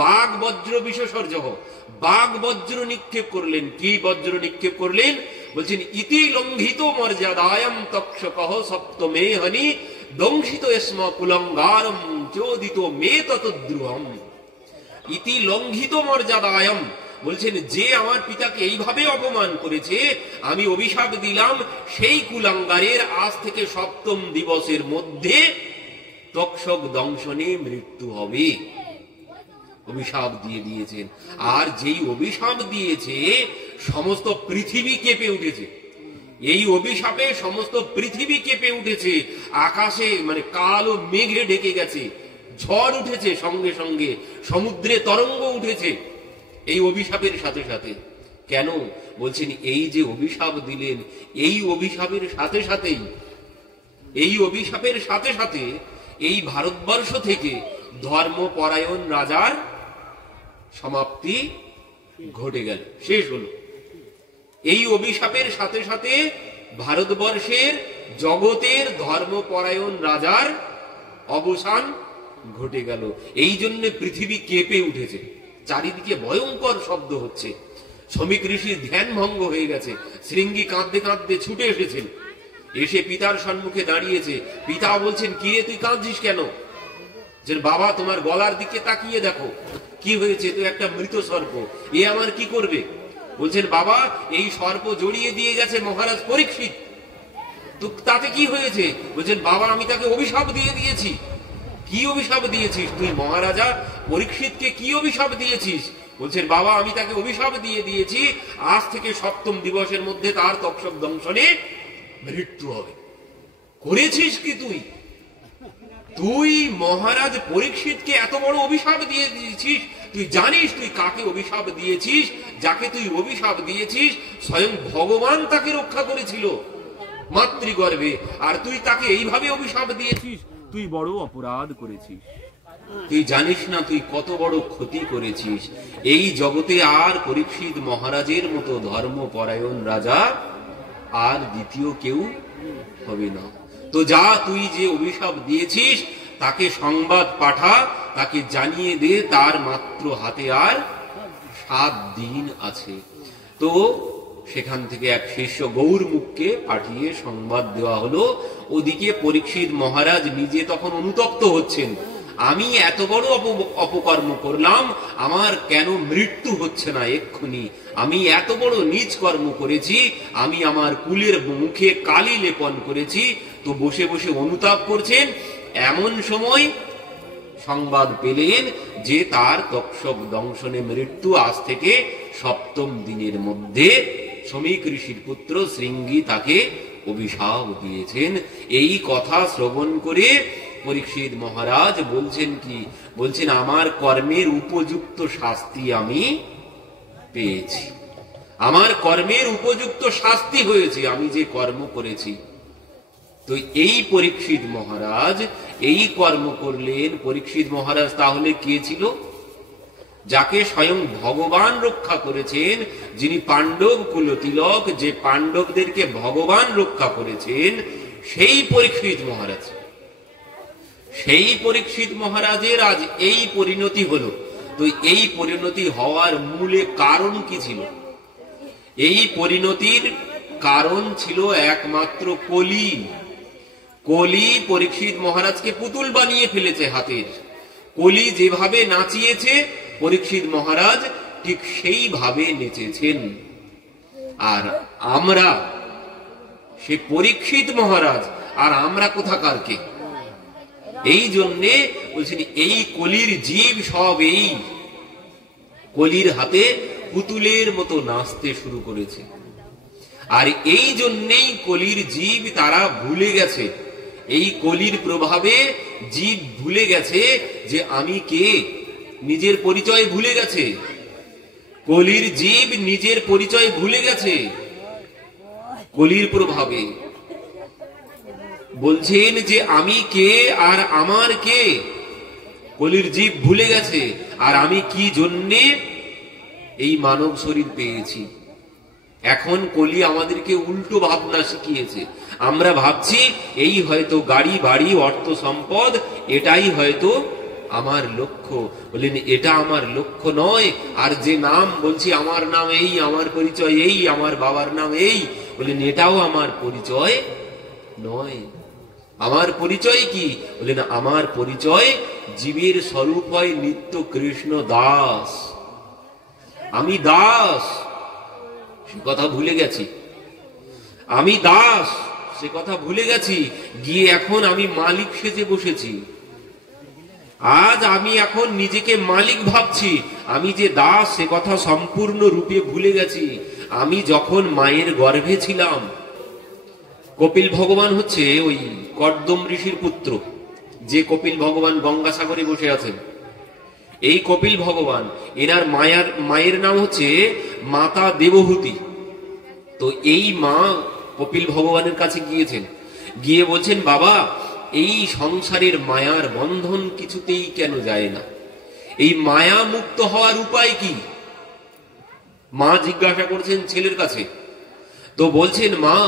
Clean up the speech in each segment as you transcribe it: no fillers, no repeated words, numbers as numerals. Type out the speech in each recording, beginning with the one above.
বাঘ বজ্র বিশেষর্য, বাঘ বজ্র নিক্ষেপ করলেন। কি বজ্র নিক্ষেপ করলেন? বলছেন ইতি লঙ্ঘিত মর্যাদায়াম তক্ষকঃ সপ্তমে হনি দংশিত স্ম কুলঙ্গারম চোদিত মে ততদ্রুহম। ইতি লঙ্ঘিত মর্যাদায়াম, বলছেন যে আমার পিতাকে এইভাবে অপমান করেছে, আমি অভিশাপ দিলাম সেই কুলাঙ্গারের আজ থেকে সপ্তম দিবসের মধ্যে তক্ষক দংশনে মৃত্যু হবে। অভিশাপ দিয়ে দিয়েছেন। আর যেই অভিশাপ দিয়েছে সমস্ত পৃথিবী কেঁপে উঠেছে। এই অভিশাপে সমস্ত পৃথিবী কেঁপে উঠেছে। আকাশে মানে কালো মেঘে ঢেকে গেছে, ঝড় উঠেছে, সঙ্গে সঙ্গে সমুদ্রে তরঙ্গ উঠেছে এই অভিশাপের সাথে সাথে। কেন? বলছেন এই যে অভিশাপ দিলেন, এই অভিশাপের সাথে সাথেই, এই অভিশাপের সাথে সাথে এই ভারতবর্ষ থেকে ধর্মপরায়ণ রাজার সমাপ্তি ঘটে গেল, শেষ হলো। এই অভিশাপের সাথে সাথে ভারতবর্ষের জগতের ধর্মপরায়ণ রাজার অবসান ঘটে গেল। এই জন্য পৃথিবী কেঁপে উঠেছে, চারিদিকে ভয়ঙ্কর শব্দ হচ্ছে। শ্রমিক ঋষির ধ্যান ভঙ্গ হয়ে গেছে। শৃঙ্গী কাঁদতে কাঁদতে ছুটে এসেছেন, এসে পিতার সম্মুখে দাঁড়িয়েছে। পিতা বলছেন কি রে তুই কাঁদছিস কেন? যে বাবা তোমার গলার দিকে তাকিয়ে দেখো কি হয়েছে, তো একটা মৃত সর্প, এ আমার কি করবে? বলছেন বাবা এই সর্প জড়িয়ে দিয়ে গেছে মহারাজ পরীক্ষিত, তো তাতে কি হয়েছে? বলছেন বাবা আমি তাকে অভিশাপ দিয়ে দিয়েছি। কি অভিশাপ দিয়েছিস তুই মহারাজা? পরীক্ষিতকে কি অভিশাপ দিয়েছিস? বলছেন বাবা আমি তাকে অভিশাপ দিয়ে দিয়েছি আজ থেকে সপ্তম দিবসের মধ্যে তার তক্ষক দংশনে মৃত্যু হবে। করেছিস কি তুই? তুই মহারাজ পরীক্ষিতকে এত বড় অভিশাপ দিয়ে দিয়েছিস। তুই জানিস তুই কাকে অভিশাপ দিয়েছিস? যাকে তুই অভিশাপ দিয়েছিস স্বয়ং ভগবান তাকে রক্ষা করেছিল মাতৃগর্ভে, আর তুই তাকে এইভাবে অভিশাপ দিয়েছিস। তুই বড় অপরাধ করেছিস। তুই জানিস না তুই কত বড় ক্ষতি করেছিস। এই জগতে আর পরীক্ষিত মহারাজের মতো ধর্মপরায়ণ রাজা আর দ্বিতীয় কেউ হবে না। তো যা তুই যে অভিশাপ দিয়েছিস তাকে সংবাদ পাঠা, তাকে জানিয়ে দে তার মাত্র হাতে আর 7 দিন আছে। তো সেখান থেকে এক শিষ্য গৌরমুখকে পাঠিয়ে সংবাদ দেওয়া হলো। ওদিকে পরীক্ষিত মহারাজ নিজে তখন অনুতপ্ত হচ্ছেন, আমি এত বড় অপকর্ম করলাম, আমার কেন মৃত্যু হচ্ছে না এক্ষুনি? আমি এত বড় নীচ কর্ম করেছি, আমি আমার কুলের মুখে কালি লেপন করেছি। তো বসে বসে অনুতাপ করছেন। এমন সময় সংবাদ পেলেন যে তার তক্ষক দংশনে মৃত্যু আজ থেকে সপ্তম দিনের মধ্যে। শ্রমিক ঋষির পুত্র শৃঙ্গী তাকে অভিশাপ দিয়েছেন। এই কথা শ্রবণ করে পরীক্ষিত মহারাজ বলছেন কি? বলছেন আমার কর্মের উপযুক্ত শাস্তি আমি পেয়েছি, আমার কর্মের উপযুক্ত শাস্তি হয়েছে আমি যে কর্ম করেছি। তো এই পরীক্ষিত মহারাজ এই কর্ম করলেন। পরীক্ষিত মহারাজ তাহলে কে ছিল? যাকে স্বয়ং ভগবান রক্ষা করেছেন, যিনি পাণ্ডব কুলতিলক, যে পাণ্ডবদেরকে ভগবান রক্ষা করেছেন, সেই পরীক্ষিত মহারাজ। সেই পরীক্ষিত মহারাজের আজ এই পরিণতি হলো। তো এই পরিণতি হওয়ার মূলে কারণ কি ছিল? এই পরিণতির কারণ ছিল একমাত্র কলি। কলি পরীক্ষিত মহারাজকে পুতুল বানিয়ে ফেলেছে হাতের। কলি যেভাবে নাচিয়েছে পরীক্ষিত মহারাজ ঠিক সেইভাবে নেচেছেন। আর আমরা সে পরীক্ষিত মহারাজ, আর আমরা কোথাকার কে? এই জন্যে বলছেন এই কলির জীব সব এই কলির হাতে পুতুলের মতো নাচতে শুরু করেছে। আর এই জন্যেই কলির জীব তারা ভুলে গেছে, এই কলির প্রভাবে জীব ভুলে গেছে যে আমি কে, নিজের পরিচয় ভুলে গেছে। কলির জীব নিজের পরিচয় ভুলে গেছে কলির প্রভাবে। বলছেন যে আমি কে আর আমার কে, কলির জীব ভুলে গেছে। আর আমি কি জন্যে এই মানব শরীর পেয়েছি। এখন কলি আমাদেরকে উল্টো ভাবনা শিখিয়েছে। আমরা ভাবছি এই হয়তো গাড়ি বাড়ি অর্থ সম্পদ, এটাই হয়তো আমার লক্ষ্য। বললেন এটা আমার লক্ষ্য নয়। আর যে নাম বলছি, আমার নাম এই, আমার পরিচয় এই, আমার বাবার নাম এই, বললেন এটাও আমার পরিচয় নয়। আমার পরিচয় কি? বললেন আমার পরিচয় জীবের স্বরূপ হয় নিত্য কৃষ্ণ দাস। আমি দাস, সে কথা ভুলে গেছি। আমি দাস, সে কথা ভুলে গেছি। গিয়ে এখন আমি মালিক সেজে বসেছি। আজ আমি এখন নিজেকে মালিক ভাবছি। আমি যে দাস সে কথা সম্পূর্ণ রূপে ভুলে গেছি। আমি যখন মায়ের গর্ভে ছিলাম, কপিল ভগবান হচ্ছে ওই কর্দম ঋষির পুত্র, যে কপিল ভগবান গঙ্গাসাগরে বসে আছেন। এই কপিল ভগবান, এনার মায়ের নাম হচ্ছে মাতা দেবহূতি। তো এই মা কপিল ভগবানের কাছে গিয়েছেন, গিয়ে বলছেন, বাবা এই সংসারের মায়ার বন্ধন কিছুতেই কেন যায় না? এই মায়া মুক্ত হওয়ার উপায় কি? মা জিজ্ঞাসা করছেন ছেলের কাছে। তো বলছেন, মা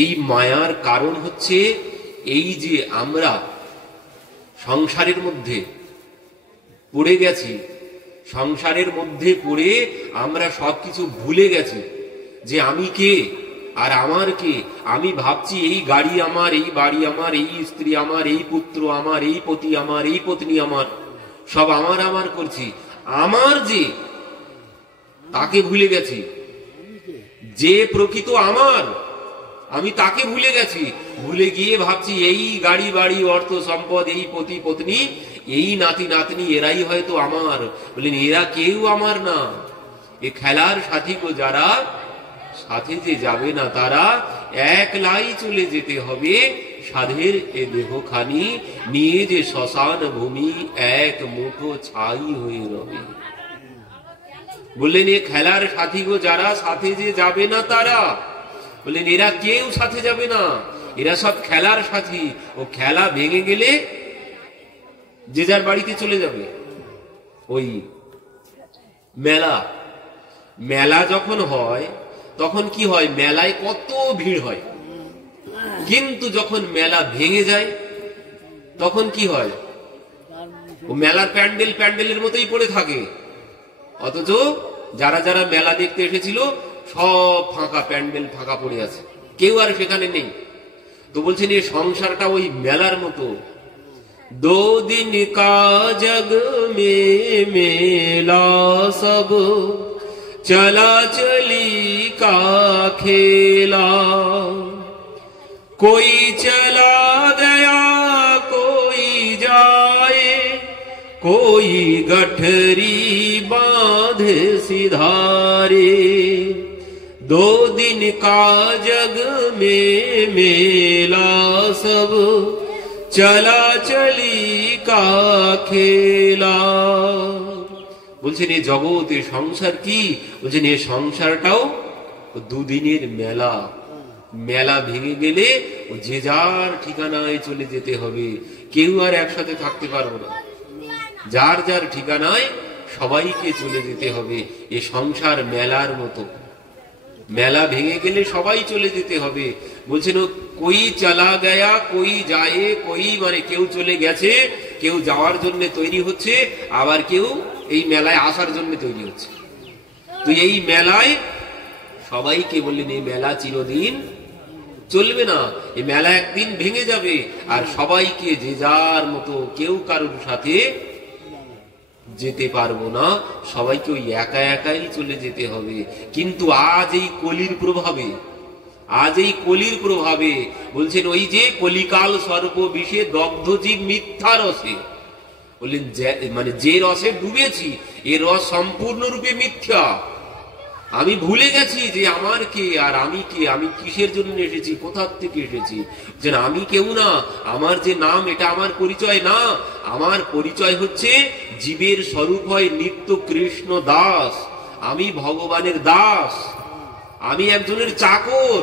এই মায়ার কারণ হচ্ছে এই যে আমরা সংসারের মধ্যে পড়ে গেছি। সংসারের মধ্যে পড়ে আমরা সবকিছু ভুলে গেছি যে আমি কে আর আমার কে। আমি ভাবছি এই গাড়ি আমার, এই বাড়ি আমার, এই স্ত্রী আমার, এই পুত্র আমার, এই পতি আমার, এই পত্নী আমার, সব আমার আমার করছি। আমার যে, তাকে ভুলে গেছি। যে প্রকৃত আমার, আমি তাকে ভুলে গেছি। ভুলে গিয়ে ভাবছি এই গাড়ি বাড়ি, অর্থ সম্পদ, এই পতি পত্নী, এই নাতি নাতনি, এরাই হয়তো আমার। বলেন এরা কেউ আমার না। এ খেলার সাথী গো যারা, সাথে যে যাবে না তারা, একলাই চলে যেতে হবে সাধের এ দেহখানি নিয়ে, যে শ্মশান ভূমি এক মুঠো ছাই হয়ে রবে। বললেন এ খেলার সাথী গো যারা, সাথে যে যাবে না তারা। বললেন এরা কেউ সাথে যাবে না, এরা সব খেলার সাথী। ও খেলা ভেঙে গেলে যে যার বাড়িতে চলে যাবে। ওই মেলা যখন হয় তখন কি হয়? মেলায় কত ভিড় হয়, কিন্তু যখন মেলা ভেঙে যায় তখন কি হয়? ও মেলার প্যান্ডেলের মতোই পড়ে থাকে। অথচ যারা যারা মেলা দেখতে এসেছিল সব ফাঁকা, প্যান্ডেল ফাঁকা পড়ে আছে, কেউ আর সেখানে নেই। তো বলছেন এই সংসারটা ওই মেলার মতো। दो दिन का जग में मेला सब, चला चली का खेला। कोई चला गया कोई जाए, कोई गठरी बांध सिधारे। दो दिन का जग में मेला सब, চলা চলি কা খেলা। বলছেন এই জগৎ, এই সংসার কি? বলছেন এই সংসারটাও দুদিনের মেলা। মেলা ভেঙে গেলে যে যার ঠিকানায় চলে যেতে হবে, কেউ আর একসাথে থাকতে পারবো না। যার যার ঠিকানায় সবাইকে চলে যেতে হবে। এ সংসার মেলার মতো, মেলা ভেঙে গেলে সবাই চলে যেতে হবে। বলছেন কই চলা গয়া কই যায়, কই মানে কেউ চলে গেছে, কেউ যাওয়ার জন্য তৈরি হচ্ছে, আবার কেউ এই মেলায় আসার জন্য তৈরি হচ্ছে। তো এই মেলায় সবাইকে বললেন এই মেলা চিরদিন চলবে না, এই মেলা একদিন ভেঙে যাবে। আর সবাইকে যে যার মতো, কেউ কারোর সাথে যেতে পারবো না, সবাইকে ওই একা একাই চলে যেতে হবে। কিন্তু আজ এই কলির প্রভাবে বলছেন ওই যে কলিকাল সর্প বিষে দগ্ধ জীব মিথ্যা রসে। বললেন মানে যে রসে ডুবেছি, এ রস সম্পূর্ণরূপে মিথ্যা। আমি ভুলে গেছি যে আমার কে আর আমি কে, আমি কিসের জন্য এসেছি, কোথার থেকে এসেছি। যে আমি কেউ না, আমার যে নাম এটা আমার পরিচয় না। আমার পরিচয় হচ্ছে জীবের স্বরূপ হয় নিত্য কৃষ্ণ দাস। আমি ভগবানের দাস, আমি একজনের চাকর।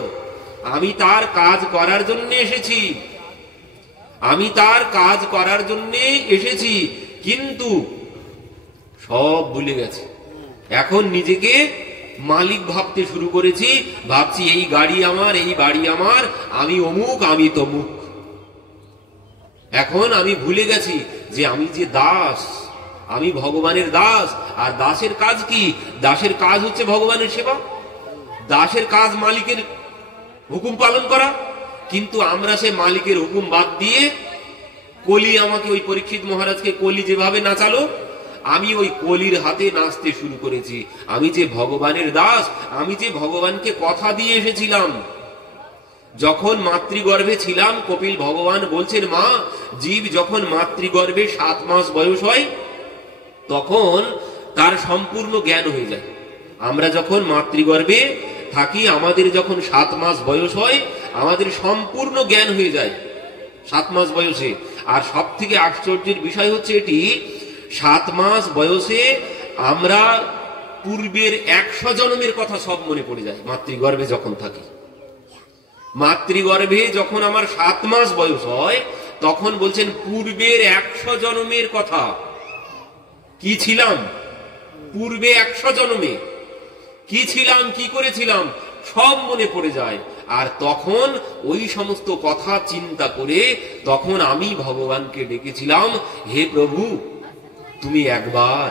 আমি তার কাজ করার জন্য এসেছি, আমি তার কাজ করার জন্য এসেছি। কিন্তু সব ভুলে গেছে। এখন নিজেকে মালিক ভাবতে শুরু করেছি। ভাবছি এই গাড়ি আমার, এই বাড়ি আমার, আমি অমুক, আমি তমুক। এখন আমি ভুলে গেছি যে আমি যে দাস, আমি ভগবানের দাস। আর দাসের কাজ কি? দাসের কাজ হচ্ছে ভগবানের সেবা, দাসের কাজ মালিকের হুকুম পালন করা। কিন্তু আমরা সে মালিকের হুকুম বাদ দিয়ে, কলি আমাকে, ওই পরীক্ষিত মহারাজকে কলি যেভাবে নাচালো, আমি ওই কলির হাতে নাচতে শুরু করেছি। আমি যে ভগবানের দাস, আমি যে ভগবানকে কথা দিয়ে এসেছিলাম। যখন মাতৃগর্ভে ছিলাম, কপিল ভগবান বলছেন, মা, জীব যখন মাতৃগর্ভে 7 মাস বয়স হয় তখন তার সম্পূর্ণ জ্ঞান হয়ে যায়। আমরা যখন মাতৃগর্ভে থাকি, আমাদের যখন 7 মাস বয়স হয়, আমাদের সম্পূর্ণ জ্ঞান হয়ে যায় 7 মাস বয়সে। আর সব থেকে আশ্চর্যের বিষয় হচ্ছে এটি, 7 মাস বয়সে আমরা পূর্বের 100 জন্মের কথা সব মনে পড়ে যায় মাতৃগর্ভে যখন থাকি। মাতৃগর্ভে যখন আমার 7 মাস বয়স হয় তখন বলছেন পূর্বের 100 জন্মের কথা, কি ছিলাম পূর্বে 100 জন্মে, কি ছিলাম, কি করেছিলাম, সব মনে পড়ে যায়। আর তখন ওই সমস্ত কথা চিন্তা করে তখন আমি ভগবানকে ডেকেছিলাম, হে প্রভু, তুমি একবার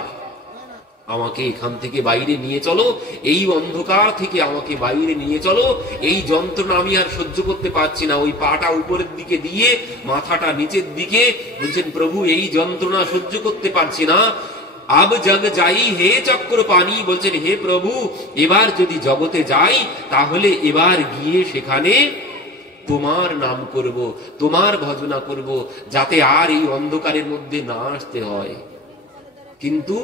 আমাকে এখান থেকে বাইরে নিয়ে চলো, এই অন্ধকার থেকে আমাকে বাইরে নিয়ে চলো, এই যন্ত্রণা আমি আর সহ্য করতে পারছি না। ওই পাটা উপরের দিকে দিয়ে মাথাটা নিচের দিকে, বলছেন প্রভু, এই যন্ত্রণা সহ্য করতে পারছি না, আব জগ যাই হে চক্র পানি। বলছেন, হে প্রভু, এবার যদি জগতে যাই তাহলে এবার গিয়ে সেখানে তোমার নাম করব, তোমার ভজনা করব, যাতে আর এই অন্ধকারের মধ্যে না আসতে হয়। কিন্তু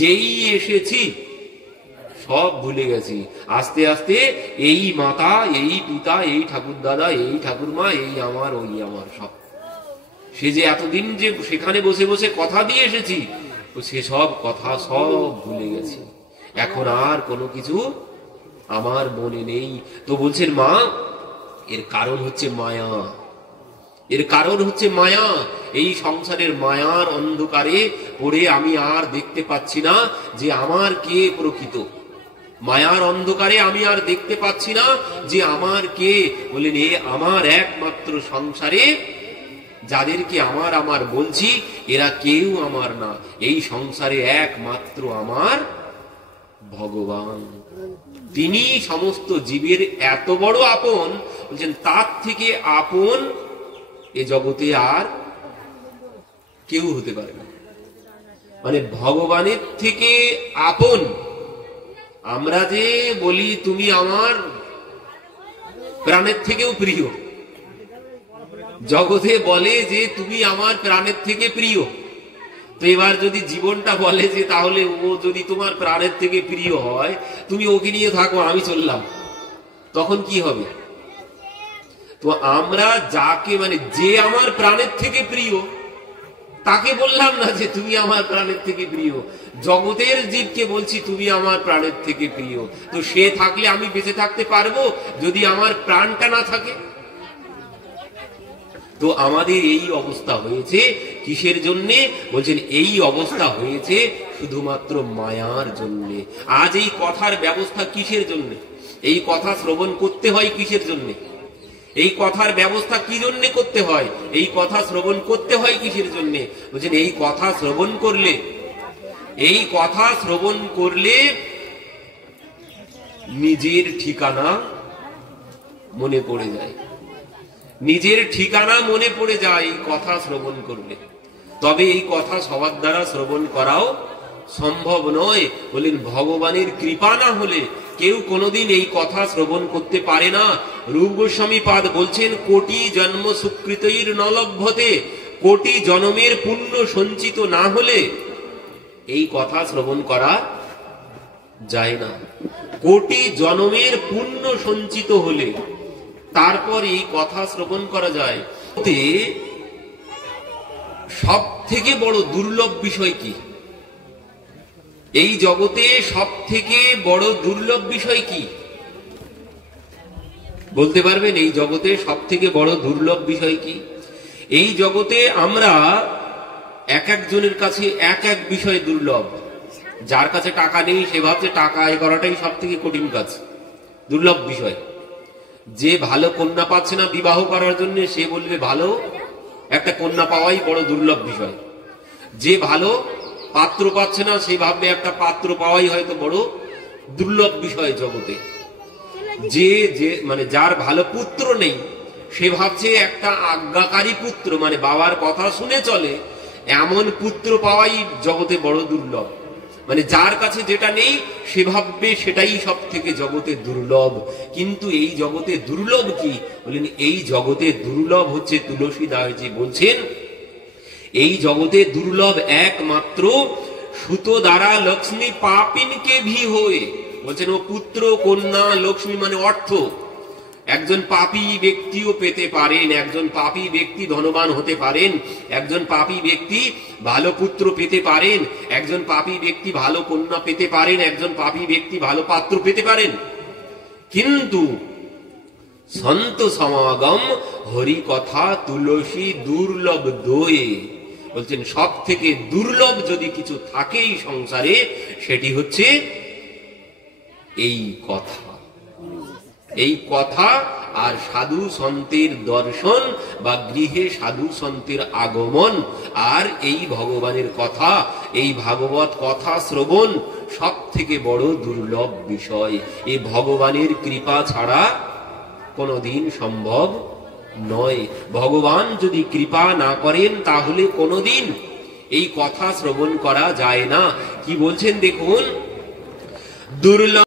যেই এসেছি সব ভুলে গেছি। আস্তে আস্তে এই মাতা, এই পিতা, এই ঠাকুর দাদা, এই ঠাকুরমা, এই আমার, ওই আমার, সব সে যে এতদিন যে সেখানে বসে বসে কথা দিয়ে এসেছি, সেসব কথা সব ভুলে গেছি। এখন আর কোনো কিছু আমার মনে নেই। তো বলছেন, মা, এর কারণ হচ্ছে মায়া, এর কারণ হচ্ছে মায়া। এই সংসারের মায়ার অন্ধকারে পড়ে আমি আর দেখতে পাচ্ছি না যে আমার কে প্রকৃত। মায়ার অন্ধকারে আমি আর দেখতে পাচ্ছি না যে আমার কে। বলেন, এ আমার একমাত্র সংসারে যাদেরকে আমার আমার বলছি, এরা কেউ আমার না। এই সংসারে একমাত্র আমার ভগবান, তিনি সমস্ত জীবের এত বড় আপন। বলছেন, তার থেকে আপন এ জগতে আর কেউ হতে পারে না। মানে ভগবানের থেকে আপন। আমরা যে বলি তুমি আমার প্রাণের থেকেও প্রিয়, জগতে বলে যে তুমি আমার প্রাণের থেকে প্রিয়। তো এবার যদি জীবনটা বলে যে তাহলে ও যদি তোমার প্রাণের থেকে প্রিয় হয়, তুমি ওকে নিয়ে থাকো, আমি চললাম, তখন কি হবে? তো আমরা যাকে, মানে যে আমার প্রাণের থেকে প্রিয়, তাকে বললাম না যে তুমি আমার প্রাণের থেকে প্রিয়। জগতের জীবকে বলছি তুমি আমার প্রাণের থেকে প্রিয়। তো সে থাকলে আমি বেঁচে থাকতে পারবো যদি আমার প্রাণটা না থাকে? তো আমাদের এই অবস্থা হয়েছে কিসের জন্যে? বলছেন, এই অবস্থা হয়েছে শুধুমাত্র মায়ার জন্যে। আজ এই কথার ব্যবস্থা কিসের জন্যে? এই কথা শ্রবণ করতে হয় কিসের জন্যে? এই কথার ব্যবস্থা কি জন্যে করতে হয়? এই কথা শ্রবণ করতে হয় কিসের জন্যে? বলছেন, এই কথা শ্রবণ করলে, এই কথা শ্রবণ করলে নিজের ঠিকানা মনে পড়ে যায়। নিজের ঠিকানা মনে পড়ে যায় এই কথা শ্রবণ করলে। তবে এই কথা সবার দ্বারা শ্রবণ করাও সম্ভব নয়। বলেন, ভগবানের কৃপা না হলে কেউ কোনোদিন এই কথা শ্রবণ করতে পারে না। রূপ গোস্বামী পাদ বলছেন, কোটি জন্ম সুকৃতৈর নলভ্যতে, কোটি জন্মের পুণ্য সঞ্চিত না হলে এই কথা শ্রবণ করা যায় না। কোটি জন্মের পুণ্য সঞ্চিত হলে তারপর এই কথা শ্রবণ করা যায়। সব থেকে বড় দুর্লভ বিষয় কি এই জগতে? সব থেকে বড় দুর্লভ বিষয় কি বলতে পারবেন? এই জগতে সব থেকে বড় দুর্লভ বিষয় কি? এই জগতে আমরা এক একজনের কাছে এক এক বিষয় দুর্লভ। যার কাছে টাকা নেই সে ভাবছে টাকা আয় করাটাই সব থেকে কঠিন কাজ, দুর্লভ বিষয়। যে ভালো কন্যা পাচ্ছে না বিবাহ করার জন্য, সে বলবে ভালো একটা কন্যা পাওয়াই বড় দুর্লভ বিষয়। যে ভালো পাত্র পাচ্ছে না সে ভাববে একটা পাত্র পাওয়াই হয়তো বড় দুর্লভ বিষয় জগতে। যে যে মানে যার ভালো পুত্র নেই সে ভাবছে একটা আজ্ঞাকারী পুত্র, মানে বাবার কথা শুনে চলে, এমন পুত্র পাওয়াই জগতে বড় দুর্লভ। মানে যার কাছে যেটা নেই সে ভাববে সেটাই সব থেকে জগতে দুর্লভ। কিন্তু এই জগতে দুর্লভ কি বলেন? এই জগতে দুর্লভ হচ্ছে, তুলসীদাসজি বলছেন, এই জগতে দুর্লভ একমাত্র সুতো দ্বারা লক্ষ্মী পাপিনকে ভি হয়ে। বলছেন ও পুত্র কন্যা লক্ষ্মী মানে অর্থ। একজন পাপী ব্যক্তিও পেতে পারেন, একজন পাপী ব্যক্তি ধনবান হতে পারেন, একজন পাপী ব্যক্তি ভালো পুত্র পেতে পারেন, একজন পাপী ব্যক্তি ভালো কন্যা পেতে পারেন, একজন পাপী ব্যক্তি ভালো পাত্র পেতে পারেন। কিন্তু সন্ত সমাগম হরি কথা তুলসী দুর্লভ দোয়ে। বলছেন সব থেকে দুর্লভ যদি কিছু থাকে এই সংসারে সেটি হচ্ছে এই কথা। এই কথা আর সাধু সন্তের দর্শন বা গৃহে সাধু সন্তের আগমন আর এই ভগবানের কথা, এই ভাগবত কথা শ্রবণ সব থেকে বড় দুর্লভ বিষয়। এই ভগবানের কৃপা ছাড়া কোনোদিন সম্ভব নয়। ভগবান যদি কৃপা না করেন তাহলে কোনোদিন এই কথা শ্রবণ করা যায় না। কি বলছেন দেখুন, দুর্লভ